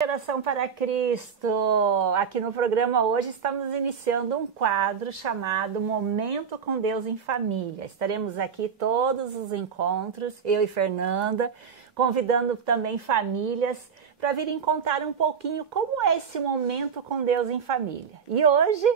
Geração para Cristo! Aqui no programa hoje estamos iniciando um quadro chamado Momento com Deus em Família. Estaremos aqui todos os encontros, eu e Fernanda, convidando também famílias para virem contar um pouquinho como é esse momento com Deus em família. E hoje,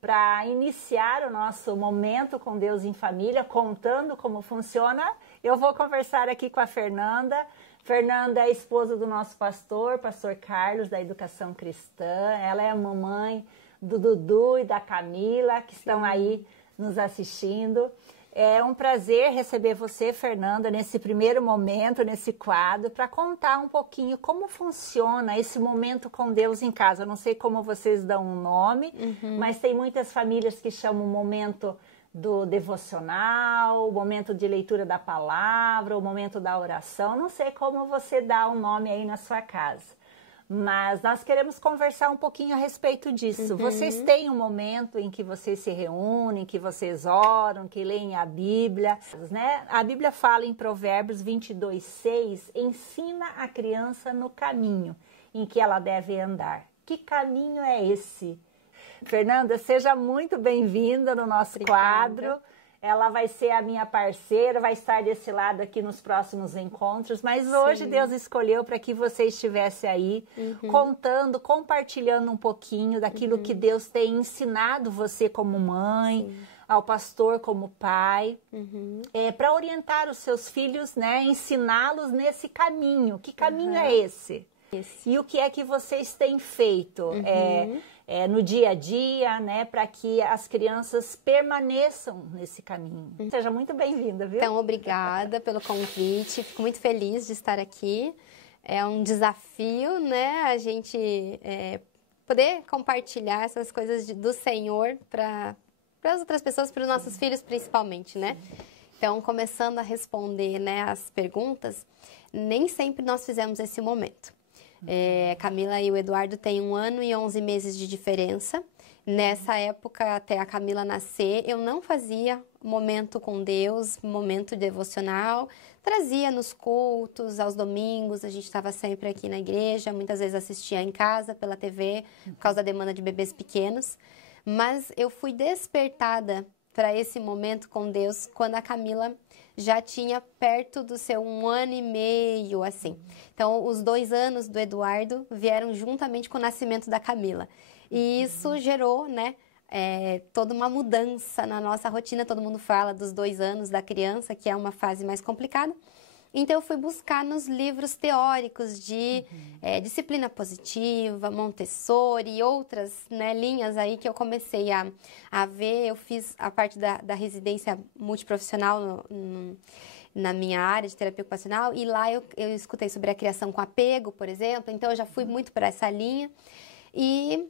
para iniciar o nosso Momento com Deus em Família, contando como funciona, eu vou conversar aqui com a Fernanda. Fernanda é esposa do nosso pastor Carlos, da Educação Cristã. Ela é a mamãe do Dudu e da Camila, que estão aí nos assistindo. É um prazer receber você, Fernanda, nesse primeiro momento, nesse quadro, para contar um pouquinho como funciona esse momento com Deus em casa. Eu não sei como vocês dão um nome, mas tem muitas famílias que chamam o momento do devocional, o momento de leitura da palavra, o momento da oração. Não sei como você dá um nome aí na sua casa, mas nós queremos conversar um pouquinho a respeito disso. Vocês têm um momento em que vocês se reúnem, que vocês oram, que leem a Bíblia, né? A Bíblia fala em Provérbios 22:6, ensina a criança no caminho em que ela deve andar. Que caminho é esse? Fernanda, seja muito bem-vinda no nosso quadro. Ela vai ser a minha parceira, vai estar desse lado aqui nos próximos encontros, mas hoje Deus escolheu para que você estivesse aí contando, compartilhando um pouquinho daquilo que Deus tem ensinado você como mãe, ao pastor como pai, para orientar os seus filhos, né, ensiná-los nesse caminho. Que caminho é esse? E o que é que vocês têm feito no dia a dia, né, para que as crianças permaneçam nesse caminho? Seja muito bem-vinda, viu? Então, obrigada pelo convite, fico muito feliz de estar aqui. É um desafio, né, a gente poder compartilhar essas coisas do Senhor para as outras pessoas, para os nossos filhos principalmente, né? Então, começando a responder, né, as perguntas, nem sempre nós fizemos esse momento. Camila e o Eduardo têm 1 ano e 11 meses de diferença. Nessa época, até a Camila nascer, eu não fazia momento com Deus, momento devocional. Trazia nos cultos, aos domingos, a gente estava sempre aqui na igreja, muitas vezes assistia em casa, pela TV, por causa da demanda de bebês pequenos. Mas eu fui despertada para esse momento com Deus quando a Camila já tinha perto do seu 1 ano e meio, assim. Então, os 2 anos do Eduardo vieram juntamente com o nascimento da Camila. E isso gerou, né, toda uma mudança na nossa rotina. Todo mundo fala dos 2 anos da criança, que é uma fase mais complicada. Então, eu fui buscar nos livros teóricos de disciplina positiva, Montessori e outras, né, linhas aí que eu comecei a ver. Eu fiz a parte da residência multiprofissional na minha área de terapia ocupacional e lá eu escutei sobre a criação com apego, por exemplo. Então, eu já fui muito para essa linha e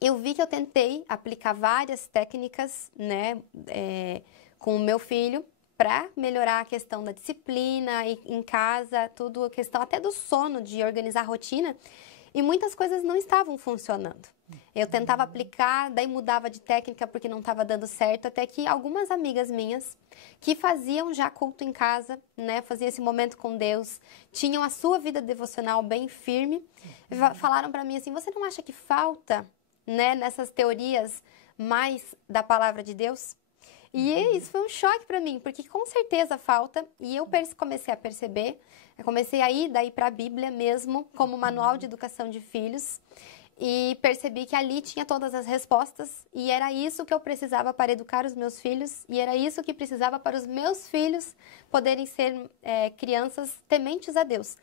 eu vi que eu tentei aplicar várias técnicas, né, com o meu filho, para melhorar a questão da disciplina e em casa, tudo a questão até do sono, de organizar a rotina, e muitas coisas não estavam funcionando. Eu tentava aplicar, daí mudava de técnica porque não estava dando certo, até que algumas amigas minhas que faziam já culto em casa, né, faziam esse momento com Deus, tinham a sua vida devocional bem firme, falaram para mim assim: você não acha que falta, né, nessas teorias mais da palavra de Deus? E isso foi um choque para mim, porque com certeza falta, e eu comecei a perceber, eu comecei a ir daí para a Bíblia mesmo, como manual de educação de filhos, e percebi que ali tinha todas as respostas, e era isso que eu precisava para educar os meus filhos, e era isso que precisava para os meus filhos poderem ser crianças tementes a Deus.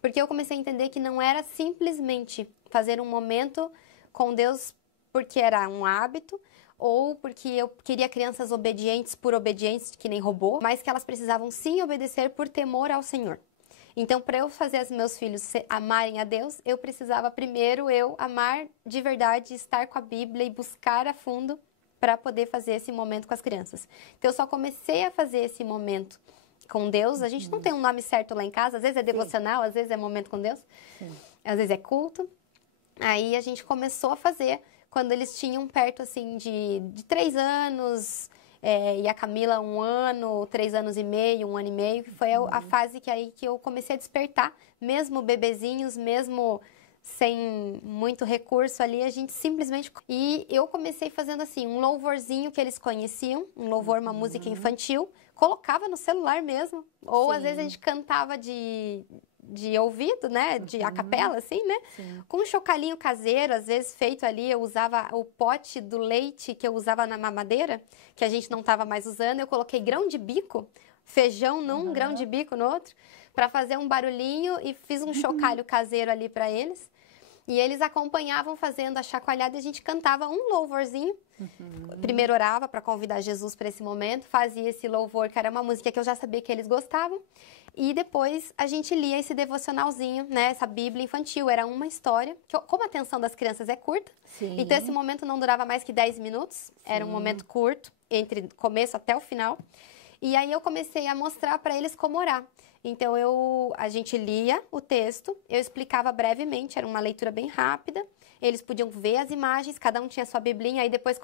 Porque eu comecei a entender que não era simplesmente fazer um momento com Deus porque era um hábito, ou porque eu queria crianças obedientes por obedientes, que nem robô, mas que elas precisavam sim obedecer por temor ao Senhor. Então, para eu fazer os meus filhos amarem a Deus, eu precisava primeiro eu amar de verdade, estar com a Bíblia e buscar a fundo para poder fazer esse momento com as crianças. Então, eu só comecei a fazer esse momento com Deus. A gente não tem um nome certo lá em casa, às vezes é devocional, às vezes é momento com Deus, às vezes é culto. Aí a gente começou a fazer quando eles tinham perto, assim, de 3 anos, e a Camila 1 ano, 3 anos e meio, 1 ano e meio, que foi a fase que eu comecei a despertar, mesmo bebezinhos, mesmo sem muito recurso ali, a gente simplesmente... E eu comecei fazendo assim, um louvorzinho que eles conheciam, um louvor, uma música infantil, colocava no celular mesmo, ou às vezes a gente cantava de ouvido, né, de a capela, assim, né, com um chocalhinho caseiro, às vezes feito ali, eu usava o pote do leite que eu usava na mamadeira, que a gente não estava mais usando, eu coloquei grão de bico, feijão num, grão de bico no outro, para fazer um barulhinho e fiz um chocalho caseiro ali para eles. E eles acompanhavam fazendo a chacoalhada e a gente cantava um louvorzinho. Primeiro orava para convidar Jesus para esse momento, fazia esse louvor, que era uma música que eu já sabia que eles gostavam. E depois a gente lia esse devocionalzinho, né? Essa Bíblia infantil. Era uma história, que como a atenção das crianças é curta, então esse momento não durava mais que 10 minutos. Era um momento curto, entre começo até o final. E aí eu comecei a mostrar para eles como orar. Então, a gente lia o texto, eu explicava brevemente, era uma leitura bem rápida, eles podiam ver as imagens, cada um tinha sua biblinha, aí depois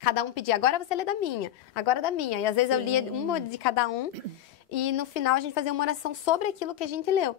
cada um pedia, agora você lê da minha, agora da minha. E às vezes eu lia uma de cada um, e no final a gente fazia uma oração sobre aquilo que a gente leu,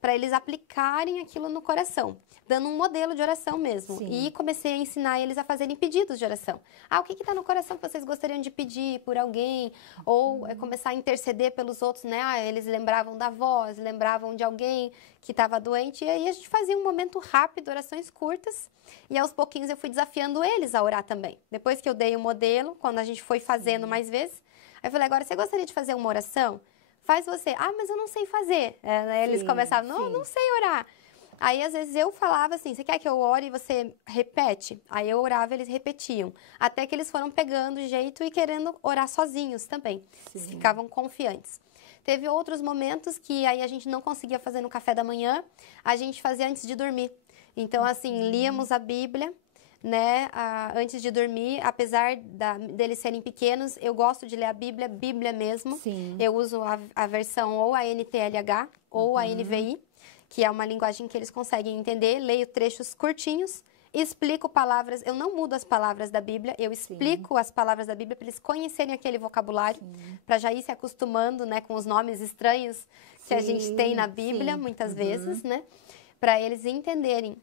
para eles aplicarem aquilo no coração, dando um modelo de oração mesmo. E comecei a ensinar eles a fazerem pedidos de oração. O que está no coração que vocês gostariam de pedir por alguém? Ou começar a interceder pelos outros, né? Eles lembravam da avó, lembravam de alguém que estava doente. E aí a gente fazia um momento rápido, orações curtas. E aos pouquinhos eu fui desafiando eles a orar também. Depois que eu dei o modelo, quando a gente foi fazendo mais vezes, aí eu falei, agora você gostaria de fazer uma oração? Faz você. Mas eu não sei fazer. Eles começavam, não sei orar. Aí, às vezes, eu falava assim, você quer que eu ore e você repete? Aí eu orava e eles repetiam. Até que eles foram pegando jeito e querendo orar sozinhos também. Eles ficavam confiantes. Teve outros momentos que aí a gente não conseguia fazer no café da manhã, a gente fazia antes de dormir. Então, assim, líamos a Bíblia, né, antes de dormir, apesar deles serem pequenos, eu gosto de ler a Bíblia mesmo. Eu uso a versão ou a NTLH ou a NVI, que é uma linguagem que eles conseguem entender. Leio trechos curtinhos, explico palavras, eu não mudo as palavras da Bíblia, eu explico as palavras da Bíblia para eles conhecerem aquele vocabulário, para já ir se acostumando, né, com os nomes estranhos que a gente tem na Bíblia, muitas vezes, né, para eles entenderem.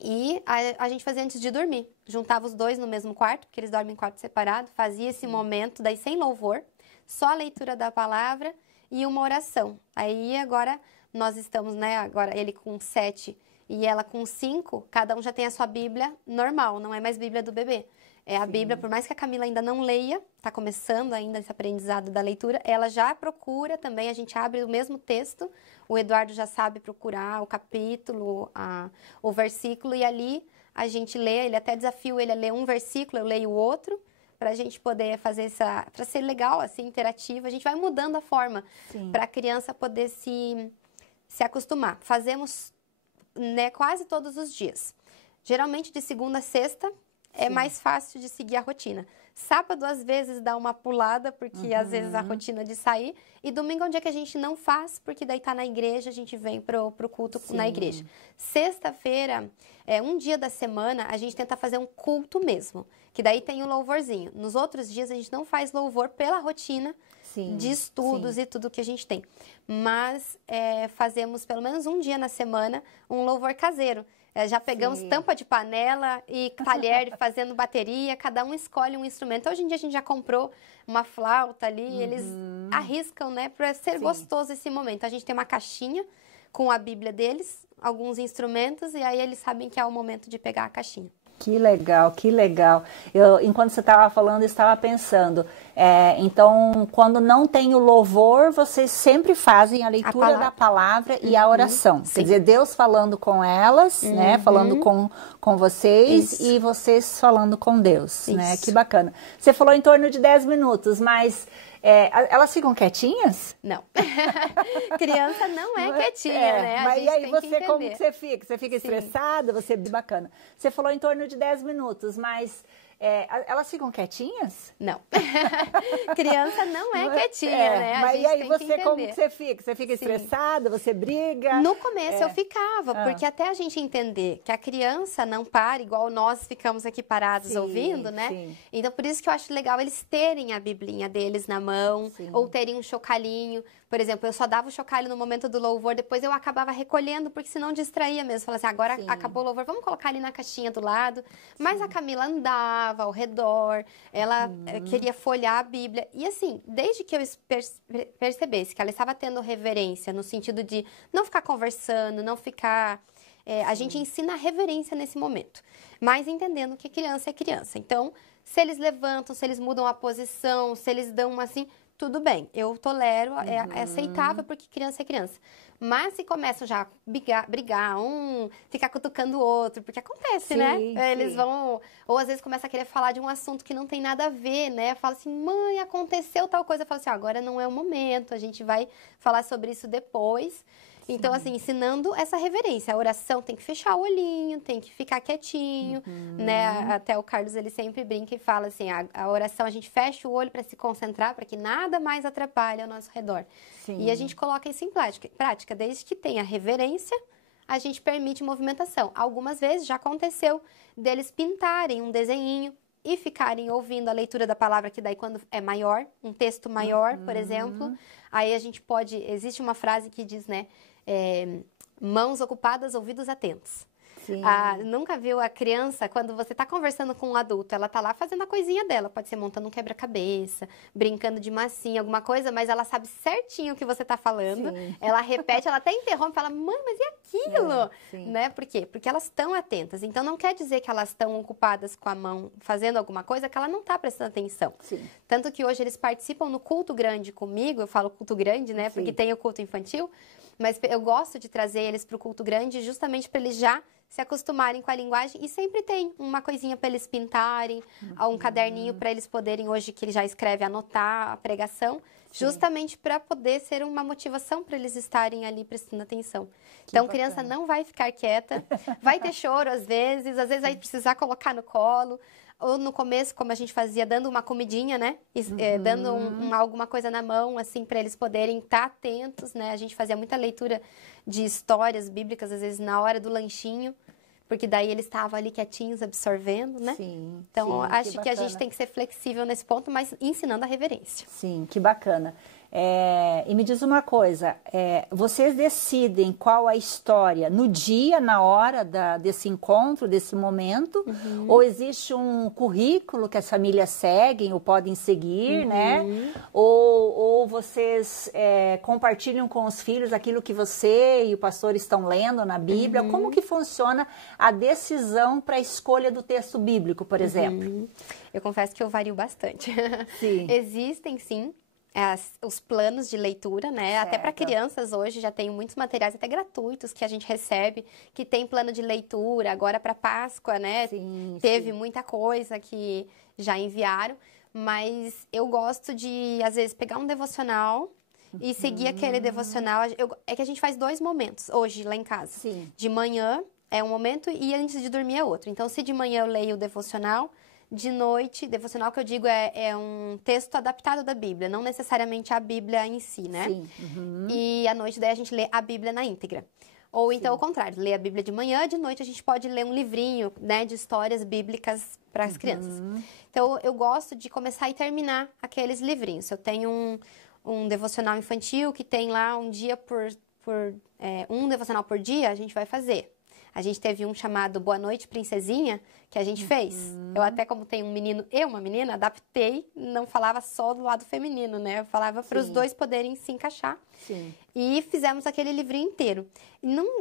E a gente fazia antes de dormir, juntava os dois no mesmo quarto, porque eles dormem em quarto separado, fazia esse momento, daí sem louvor, só a leitura da palavra e uma oração. Aí agora nós estamos, né, agora ele com 7 e ela com 5, cada um já tem a sua Bíblia normal, não é mais Bíblia do bebê. É a Bíblia, por mais que a Camila ainda não leia, está começando ainda esse aprendizado da leitura, ela já procura também, a gente abre o mesmo texto, o Eduardo já sabe procurar o capítulo, o versículo, e ali a gente lê, ele até desafio ele a ler um versículo, eu leio o outro, para a gente poder fazer para ser legal, assim, interativo, a gente vai mudando a forma para a criança poder se acostumar. Fazemos, né, quase todos os dias. Geralmente de segunda a sexta é mais fácil de seguir a rotina. Sábado, às vezes, dá uma pulada, porque às vezes a rotina de sair. E domingo é um dia que a gente não faz, porque daí tá na igreja, a gente vem pro culto na igreja. Sexta-feira, um dia da semana, a gente tenta fazer um culto mesmo, que daí tem o louvorzinho. Nos outros dias, a gente não faz louvor pela rotina de estudos e tudo que a gente tem. Mas fazemos pelo menos um dia na semana um louvor caseiro. Já pegamos tampa de panela e talher fazendo bateria, cada um escolhe um instrumento. Hoje em dia a gente já comprou uma flauta ali, eles arriscam, né, para ser gostoso esse momento. A gente tem uma caixinha com a Bíblia deles, alguns instrumentos, e aí eles sabem que é o momento de pegar a caixinha. Que legal, que legal. Enquanto você estava falando, eu estava pensando, então, quando não tem o louvor, vocês sempre fazem a leitura da palavra e a oração. Quer dizer, Deus falando com elas, né, falando com vocês e vocês falando com Deus, né? Que bacana. Você falou em torno de 10 minutos, mas elas ficam quietinhas? Não. Criança não é quietinha, né? Mas e aí você, como que você fica? Você fica estressada? Você bacana. Você falou em torno de 10 minutos, mas Elas ficam quietinhas? Não. Criança não é quietinha, né? Mas e aí você, como que você fica? Você fica estressada? Você briga? No começo eu ficava, porque até a gente entender que a criança não para, igual nós ficamos aqui parados ouvindo, né? Sim. Então, por isso que eu acho legal eles terem a biblinha deles na mão, ou terem um chocalhinho. Por exemplo, eu só dava o chocalho no momento do louvor, depois eu acabava recolhendo, porque senão distraía mesmo. Falava assim, agora acabou o louvor, vamos colocar ali na caixinha do lado. Mas a Camila andava ao redor, ela queria folhear a Bíblia. E assim, desde que eu percebesse que ela estava tendo reverência, no sentido de não ficar conversando, não ficar... a gente ensina a reverência nesse momento, mas entendendo que criança é criança. Então, se eles levantam, se eles mudam a posição, se eles dão uma assim... Tudo bem, eu tolero, é aceitável porque criança é criança. Mas se começam já a brigar, ficar cutucando o outro, porque acontece, né? Eles vão... Ou às vezes começa a querer falar de um assunto que não tem nada a ver, né? Fala assim, mãe, aconteceu tal coisa. Eu falo assim, agora não é o momento, a gente vai falar sobre isso depois. Então, assim, ensinando essa reverência. A oração tem que fechar o olhinho, tem que ficar quietinho, né? Até o Carlos, ele sempre brinca e fala assim, a oração, a gente fecha o olho para se concentrar, para que nada mais atrapalhe ao nosso redor. E a gente coloca isso em prática. Desde que tenha reverência, a gente permite movimentação. Algumas vezes já aconteceu deles pintarem um desenhinho e ficarem ouvindo a leitura da palavra, que daí quando é maior, um texto maior, por exemplo, aí a gente pode... Existe uma frase que diz, né? Mãos ocupadas, ouvidos atentos. Nunca viu a criança, quando você está conversando com um adulto, ela está lá fazendo a coisinha dela, pode ser montando um quebra-cabeça, brincando de massinha, alguma coisa, mas ela sabe certinho o que você está falando, ela repete, ela até interrompe, fala, mãe, mas e aquilo? Né? Por quê? Porque elas estão atentas, então não quer dizer que elas estão ocupadas com a mão, fazendo alguma coisa que ela não está prestando atenção. Tanto que hoje eles participam no culto grande comigo, eu falo culto grande, né, porque tem o culto infantil, mas eu gosto de trazer eles para o culto grande justamente para eles já se acostumarem com a linguagem, e sempre tem uma coisinha para eles pintarem, um caderninho para eles poderem, hoje que ele já escreve, anotar a pregação, justamente para poder ser uma motivação para eles estarem ali prestando atenção. Então, criança não vai ficar quieta, vai ter choro às vezes vai precisar colocar no colo, ou no começo, como a gente fazia, dando uma comidinha, né? Dando alguma coisa na mão, assim, para eles poderem estar atentos, né? A gente fazia muita leitura de histórias bíblicas, às vezes, na hora do lanchinho, porque daí eles estavam ali quietinhos, absorvendo, né? Então, acho que a gente tem que ser flexível nesse ponto, mas ensinando a reverência. Sim, que bacana. E me diz uma coisa, vocês decidem qual a história no dia, na hora desse encontro, desse momento, ou existe um currículo que as famílias seguem ou podem seguir, né? Ou vocês compartilham com os filhos aquilo que você e o pastor estão lendo na Bíblia? Como que funciona a decisão para a escolha do texto bíblico, por exemplo? Eu confesso que eu vario bastante. Existem, sim, os planos de leitura, né? Certo. Até para crianças hoje já tem muitos materiais até gratuitos que a gente recebe, que tem plano de leitura. Agora para Páscoa, né? Teve muita coisa que já enviaram, mas eu gosto de, às vezes, pegar um devocional e seguir aquele devocional. É que a gente faz 2 momentos hoje lá em casa. De manhã é um momento e antes de dormir é outro. Então, se de manhã eu leio o devocional, de noite, devocional que eu digo é um texto adaptado da Bíblia, não necessariamente a Bíblia em si, né? E à noite daí a gente lê a Bíblia na íntegra. Ou então ao contrário, lê a Bíblia de manhã, de noite a gente pode ler um livrinho, né, de histórias bíblicas para as crianças. Então eu gosto de começar e terminar aqueles livrinhos. Eu tenho um devocional infantil que tem lá um devocional por dia, a gente vai fazer. A gente teve um chamado Boa Noite, Princesinha, que a gente fez. Eu até, como tenho um menino e uma menina, adaptei, não falava só do lado feminino, né? Eu falava para os dois poderem se encaixar. E fizemos aquele livrinho inteiro.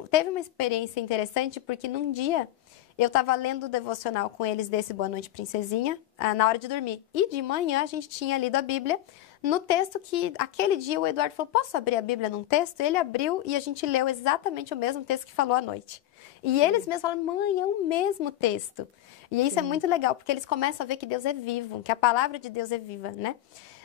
Teve uma experiência interessante, porque num dia eu estava lendo o devocional com eles desse Boa Noite, Princesinha, na hora de dormir. E de manhã a gente tinha lido a Bíblia no texto que, aquele dia, o Eduardo falou, posso abrir a Bíblia num texto? Ele abriu e a gente leu exatamente o mesmo texto que falou à noite. E eles mesmos falaram, mãe, é o mesmo texto. E isso é muito legal, porque eles começam a ver que Deus é vivo, que a palavra de Deus é viva, né?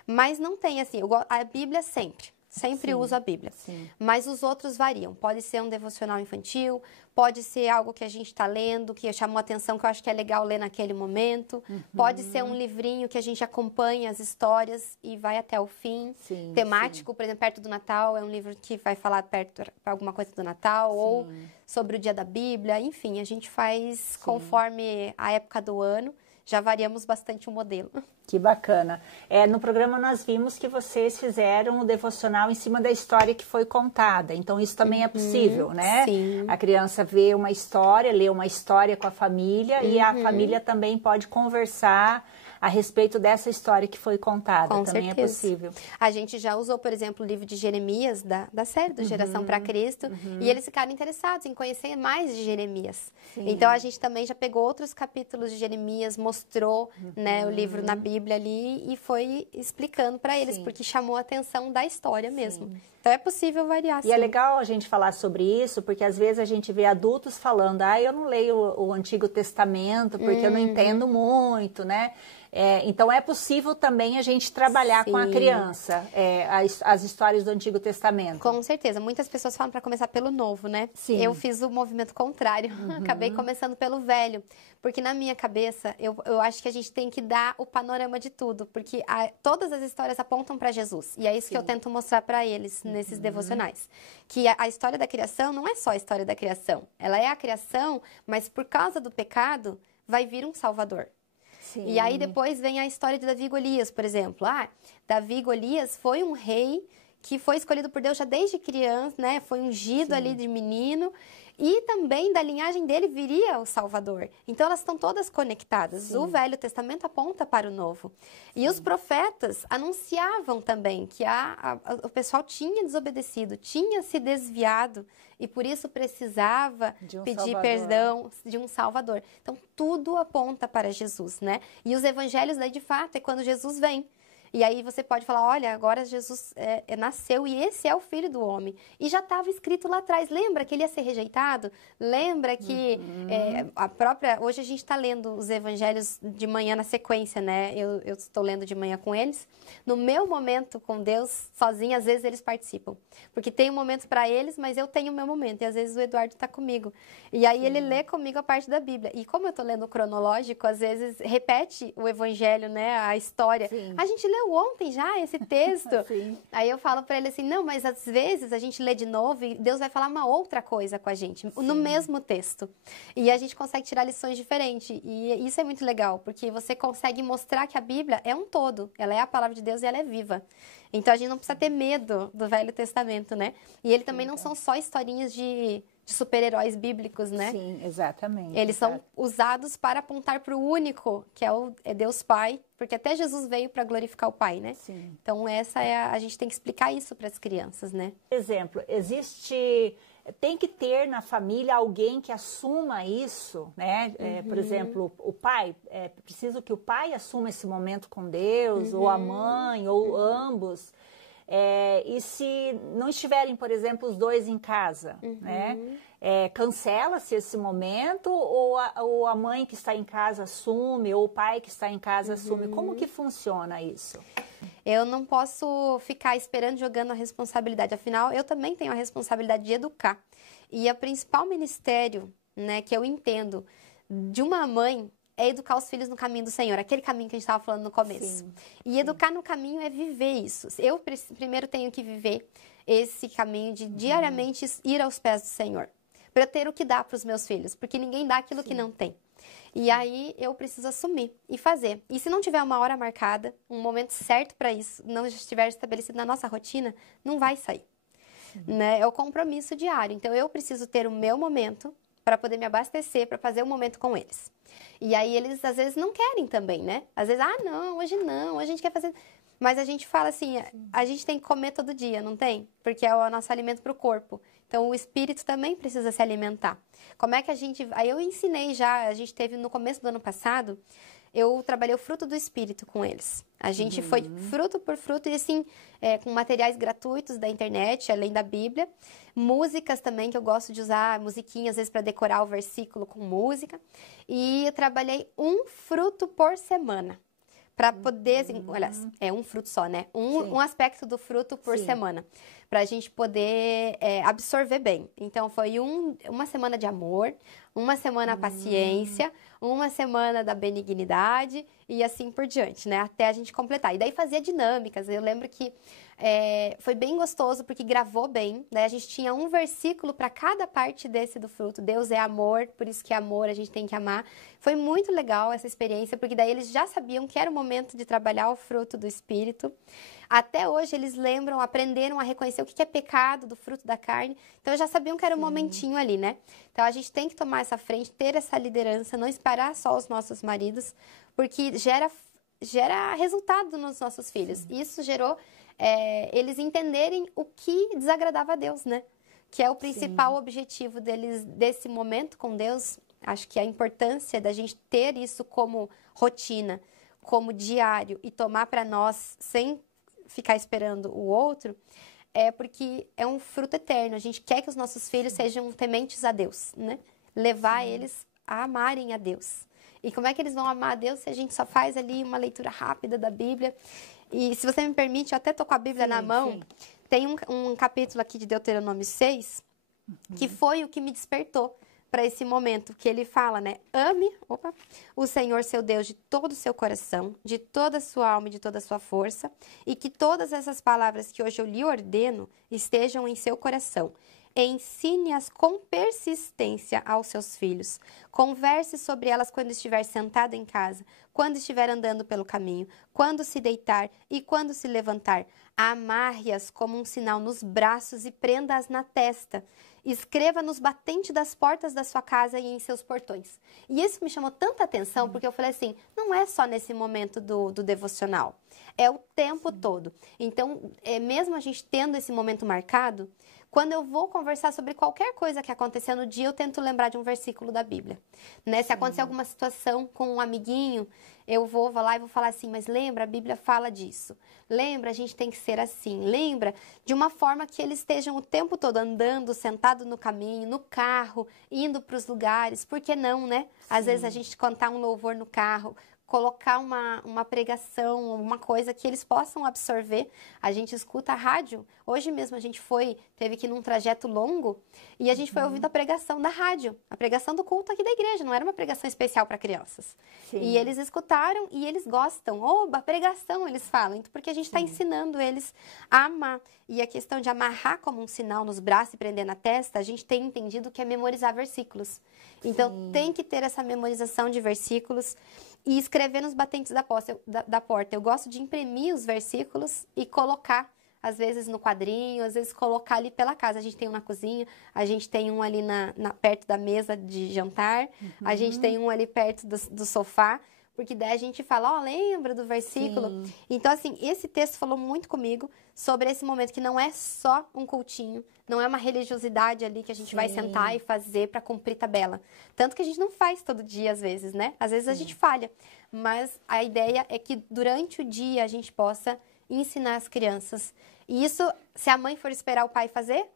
Mas não tem assim, a Bíblia sempre. sempre uso a Bíblia. Sim. Mas os outros variam. Pode ser um devocional infantil, pode ser algo que a gente está lendo, que chamou a atenção, que eu acho que é legal ler naquele momento. Pode ser um livrinho que a gente acompanha as histórias e vai até o fim. Sim, temático, por exemplo, perto do Natal, é um livro que vai falar perto alguma coisa do Natal, ou sobre o dia da Bíblia. Enfim, a gente faz conforme a época do ano. Já variamos bastante o modelo. Que bacana. No programa nós vimos que vocês fizeram o devocional em cima da história que foi contada. Então isso também é possível, né? Sim. A criança vê uma história, lê uma história com a família e a família também pode conversar a respeito dessa história que foi contada. Com também certeza. É possível. A gente já usou, por exemplo, o livro de Jeremias, da série do Geração para Cristo, e eles ficaram interessados em conhecer mais de Jeremias. Então, a gente também já pegou outros capítulos de Jeremias, mostrou né, o livro na Bíblia ali e foi explicando para eles, porque chamou a atenção da história mesmo. Então, é possível variar, E é legal a gente falar sobre isso, porque às vezes a gente vê adultos falando, eu não leio o Antigo Testamento porque eu não entendo muito, né? Então é possível também a gente trabalhar com a criança as histórias do Antigo Testamento. Com certeza. Muitas pessoas falam para começar pelo Novo, né? Sim. Eu fiz o movimento contrário. Acabei começando pelo Velho. Porque na minha cabeça, eu acho que a gente tem que dar o panorama de tudo. Porque todas as histórias apontam para Jesus. E é isso que eu tento mostrar para eles nesses devocionais. Que a história da criação não é só a história da criação. Ela é a criação, mas por causa do pecado, vai vir um Salvador. Sim. E aí depois vem a história de Davi e Golias, por exemplo. Davi e Golias foi um rei que foi escolhido por Deus já desde criança, né? Foi ungido ali de menino. E também da linhagem dele viria o Salvador. Então elas estão todas conectadas. O Velho Testamento aponta para o Novo. E os profetas anunciavam também que o pessoal tinha desobedecido, tinha se desviado e por isso precisava pedir perdão de um Salvador. Então tudo aponta para Jesus, né? E os evangelhos daí de fato é quando Jesus vem. E aí você pode falar, olha, agora Jesus nasceu e esse é o Filho do Homem. E já estava escrito lá atrás. Lembra que ele ia ser rejeitado? Lembra que hoje a gente está lendo os evangelhos de manhã na sequência, né? Eu estou lendo de manhã com eles. No meu momento com Deus, sozinha, às vezes eles participam. Porque tem um momento para eles, mas eu tenho o meu momento. E às vezes o Eduardo está comigo. E aí ele lê comigo a parte da Bíblia. E como eu estou lendo o cronológico, às vezes repete o evangelho, né? A história. A gente leu ontem já esse texto. Aí eu falo para ele assim, não, mas às vezes a gente lê de novo e Deus vai falar uma outra coisa com a gente, no mesmo texto. E a gente consegue tirar lições diferentes. E isso é muito legal, porque você consegue mostrar que a Bíblia é um todo. Ela é a palavra de Deus e ela é viva. Então a gente não precisa ter medo do Velho Testamento, né? E ele também não são só historinhas de super-heróis bíblicos, né? Sim, exatamente. Eles são usados para apontar para o único, que é Deus Pai, porque até Jesus veio para glorificar o Pai, né? Sim. Então a gente tem que explicar isso para as crianças, né? Por exemplo, tem que ter na família alguém que assuma isso, né? Por exemplo, o pai, preciso que o pai assuma esse momento com Deus, ou a mãe, ou ambos. E se não estiverem, por exemplo, os dois em casa, né? Cancela-se esse momento ou a mãe que está em casa assume, ou o pai que está em casa assume? Como que funciona isso? Eu não posso ficar esperando, jogando a responsabilidade. Afinal, eu também tenho a responsabilidade de educar. E o principal ministério, né, que eu entendo de uma mãe é educar os filhos no caminho do Senhor, aquele caminho que a gente estava falando no começo. E educar no caminho é viver isso. Eu primeiro tenho que viver esse caminho de diariamente ir aos pés do Senhor, para eu ter o que dar para os meus filhos, porque ninguém dá aquilo que não tem. E aí eu preciso assumir e fazer. E se não tiver uma hora marcada, um momento certo para isso, não estiver estabelecido na nossa rotina, não vai sair. Né? É o compromisso diário. Então eu preciso ter o meu momento para poder me abastecer, para fazer um momento com eles. E aí eles às vezes não querem também, né? Às vezes, não, hoje não, hoje a gente quer fazer... Mas a gente fala assim, a gente tem que comer todo dia, não tem? Porque é o nosso alimento para o corpo. Então o espírito também precisa se alimentar. Como é que a gente... Aí eu ensinei já, a gente teve no começo do ano passado, eu trabalhei o fruto do espírito com eles. A gente foi fruto por fruto e assim, com materiais gratuitos da internet, além da Bíblia. Músicas também, que eu gosto de usar, musiquinhas às vezes para decorar o versículo com música. E eu trabalhei um fruto por semana. para poder, olha, é um fruto só, né? Um aspecto do fruto por semana, para a gente poder absorver bem. Então, foi uma semana de amor, uma semana paciência, uma semana da benignidade e assim por diante, né? Até a gente completar. E daí fazia dinâmicas. Eu lembro que foi bem gostoso, porque gravou bem, né? A gente tinha um versículo para cada parte desse do fruto. Deus é amor, por isso que é amor, a gente tem que amar. Foi muito legal essa experiência, porque daí eles já sabiam que era o momento de trabalhar o fruto do Espírito. Até hoje eles lembram, aprenderam a reconhecer o que é pecado do fruto da carne. Então já sabiam que era um momentinho ali, né? Então a gente tem que tomar essa frente, ter essa liderança, não esperar só os nossos maridos, porque gera resultado nos nossos filhos. Isso gerou eles entenderem o que desagradava a Deus, né? Que é o principal objetivo deles, desse momento com Deus. Acho que a importância da gente ter isso como rotina, como diário e tomar para nós sem ficar esperando o outro, porque é um fruto eterno. A gente quer que os nossos filhos sejam tementes a Deus, né? Levar eles a amarem a Deus. E como é que eles vão amar a Deus se a gente só faz ali uma leitura rápida da Bíblia? E se você me permite, eu até tô com a Bíblia na mão. Tem um capítulo aqui de Deuteronômio 6, que foi o que me despertou para esse momento, que ele fala, né? Ame o Senhor seu Deus de todo o seu coração, de toda a sua alma e de toda a sua força, e que todas essas palavras que hoje eu lhe ordeno estejam em seu coração. Ensine-as com persistência aos seus filhos. Converse sobre elas quando estiver sentado em casa, quando estiver andando pelo caminho, quando se deitar e quando se levantar. Amarre-as como um sinal nos braços e prenda-as na testa. Escreva nos batentes das portas da sua casa e em seus portões. E isso me chamou tanta atenção, porque eu falei assim, não é só nesse momento do devocional, é o tempo todo. Então, mesmo a gente tendo esse momento marcado, quando eu vou conversar sobre qualquer coisa que aconteceu no dia, eu tento lembrar de um versículo da Bíblia. Né? Se acontecer alguma situação com um amiguinho, eu vou lá e vou falar assim, mas lembra, a Bíblia fala disso. Lembra, a gente tem que ser assim. Lembra, de uma forma que eles estejam o tempo todo andando, sentado no caminho, no carro, indo para os lugares. Por que não, né? Às vezes a gente cantar um louvor no carro, colocar uma pregação, uma coisa que eles possam absorver. A gente escuta a rádio. Hoje mesmo a gente teve que ir num trajeto longo e a gente foi ouvindo a pregação da rádio, a pregação do culto aqui da igreja, não era uma pregação especial para crianças. E eles escutaram e eles gostam. Oba, pregação, eles falam, porque a gente está ensinando eles a amar. E a questão de amarrar como um sinal nos braços e prender na testa, a gente tem entendido que é memorizar versículos. Então, tem que ter essa memorização de versículos e escrever nos batentes da porta. Eu gosto de imprimir os versículos e colocar, às vezes no quadrinho, às vezes colocar ali pela casa. A gente tem um na cozinha, a gente tem um ali perto da mesa de jantar, a gente tem um ali perto do sofá, porque daí a gente fala, lembra do versículo? Então, assim, esse texto falou muito comigo sobre esse momento, que não é só um cultinho, não é uma religiosidade ali que a gente vai sentar e fazer para cumprir tabela. Tanto que a gente não faz todo dia, às vezes, né? Às vezes a gente falha, mas a ideia é que durante o dia a gente possa ensinar as crianças. E isso, se a mãe for esperar o pai fazer,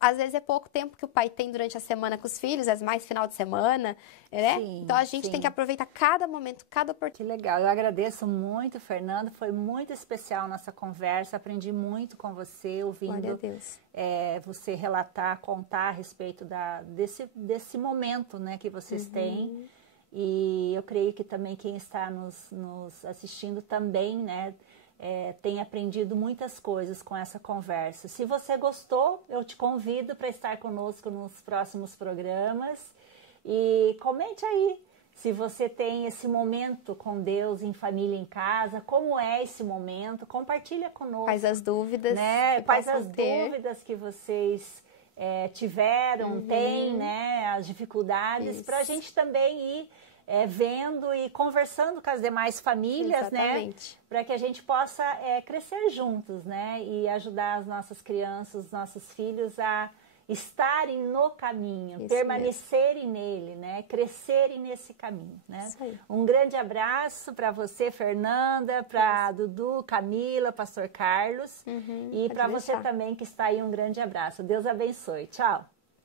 às vezes é pouco tempo que o pai tem durante a semana com os filhos, é mais final de semana, né? Então a gente tem que aproveitar cada momento, cada oportunidade. Que legal, eu agradeço muito, Fernanda, foi muito especial nossa conversa, aprendi muito com você, ouvindo você relatar, contar a respeito desse momento, né, que vocês têm. E eu creio que também quem está nos assistindo também, né, tem aprendido muitas coisas com essa conversa. Se você gostou, eu te convido para estar conosco nos próximos programas e comente aí se você tem esse momento com Deus em família, em casa, como é esse momento, compartilha conosco. Quais as dúvidas, né? Quais as dúvidas que vocês tiveram, têm, né? As dificuldades, para a gente também ir vendo e conversando com as demais famílias, né? Para que a gente possa crescer juntos, né? E ajudar as nossas crianças, os nossos filhos a estarem no caminho, permanecerem nele, né? Crescerem nesse caminho, né? Um grande abraço para você, Fernanda, para Dudu, Camila, Pastor Carlos, e para você também que está aí, um grande abraço. Deus abençoe. Tchau.